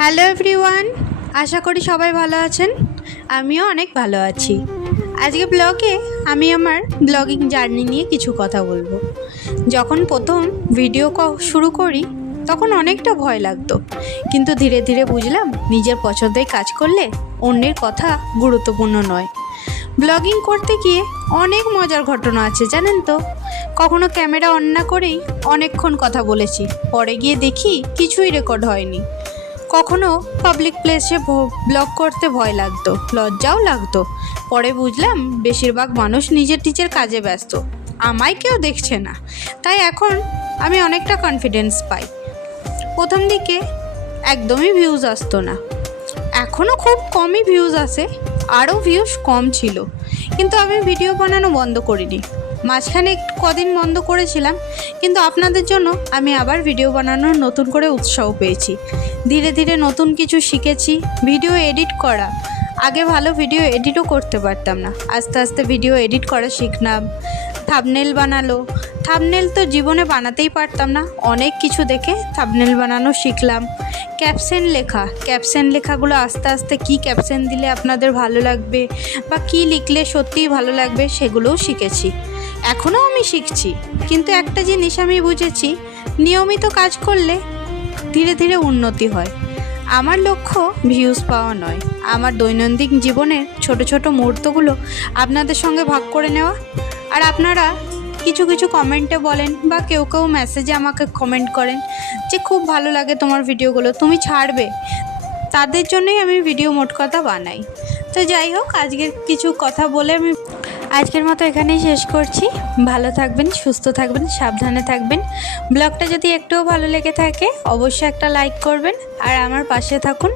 Hello everyone, আশা করি সবাই ভালো আছেন। আমিও অনেক ভালো আছি। আজকে ব্লগে আমি আমার ব্লগিং জার্নি নিয়ে কিছু কথা বলবো। যখন প্রথম ভিডিও শুরু করি তখন অনেকটা ভয় লাগতো, কিন্তু ধীরে ধীরে বুঝলাম নিজের পছন্দের কাজ করলে অন্যের কথা গুরুত্বপূর্ণ নয়। ব্লগিং করতে গিয়ে অনেক মজার ঘটনা আছে জানেন তো। কখনো ক্যামেরা অন না করেই অনেকক্ষণ কথা বলেছি, পরে গিয়ে দেখি কিছুই রেকর্ড হয়নি। কখনো পাবলিক প্লেসে ব্লগ করতে ভয় লাগতো, লজ্জাও লাগতো। পরে বুঝলাম বেশিরভাগ মানুষ নিজের কাজে ব্যস্ত, আমায় কেউ দেখছে না। তাই এখন আমি অনেকটা কনফিডেন্স পাই। প্রথম দিকে একদমই ভিউজ আসতো না, এখনও খুব কমই ভিউজ আসে, আরও ভিউজ কম ছিল। কিন্তু আমি ভিডিও বানানো বন্ধ করিনি। মাঝখানে কদিন বন্ধ করেছিলাম, কিন্তু আপনাদের জন্য আমি আবার ভিডিও বানানোর নতুন করে উৎসাহ পেয়েছি। ধীরে ধীরে নতুন কিছু শিখেছি। ভিডিও এডিট করা, আগে ভালো ভিডিও এডিটও করতে পারতাম না, আস্তে আস্তে ভিডিও এডিট করা শিখলাম। থাম্বনেল বানালো, থাম্বনেল তো জীবনে বানাতেই পারতাম না, অনেক কিছু দেখে থাম্বনেল বানানো শিখলাম। ক্যাপশন লেখাগুলো আস্তে আস্তে কী ক্যাপশন দিলে আপনাদের ভালো লাগবে বা কী লিখলে সত্যিই ভালো লাগবে সেগুলোও শিখেছি। এখনও আমি শিখছি, কিন্তু একটা জিনিস আমি বুঝেছি, নিয়মিত কাজ করলে ধীরে ধীরে উন্নতি হয়। আমার লক্ষ্য ভিউজ পাওয়া নয়, আমার দৈনন্দিন জীবনের ছোট ছোট মুহূর্তগুলো আপনাদের সঙ্গে ভাগ করে নেওয়া। আর আপনারা কিছু কিছু কমেন্টে বলেন বা কেউ কেউ মেসেজে আমাকে কমেন্ট করেন যে খুব ভালো লাগে তোমার ভিডিওগুলো, তুমি ছাড়বে। তাদের জন্যই আমি ভিডিও মোট কথা বানাই। তো যাই হোক, আজকের কিছু কথা বলে আমি আজকের মতো এখানেই শেষ করছি। ভালো থাকবেন, সুস্থ থাকবেন, সাবধানে থাকবেন। ব্লগটা যদি একটুও ভালো লেগে থাকে অবশ্যই একটা লাইক করবেন আর আমার পাশে থাকুন।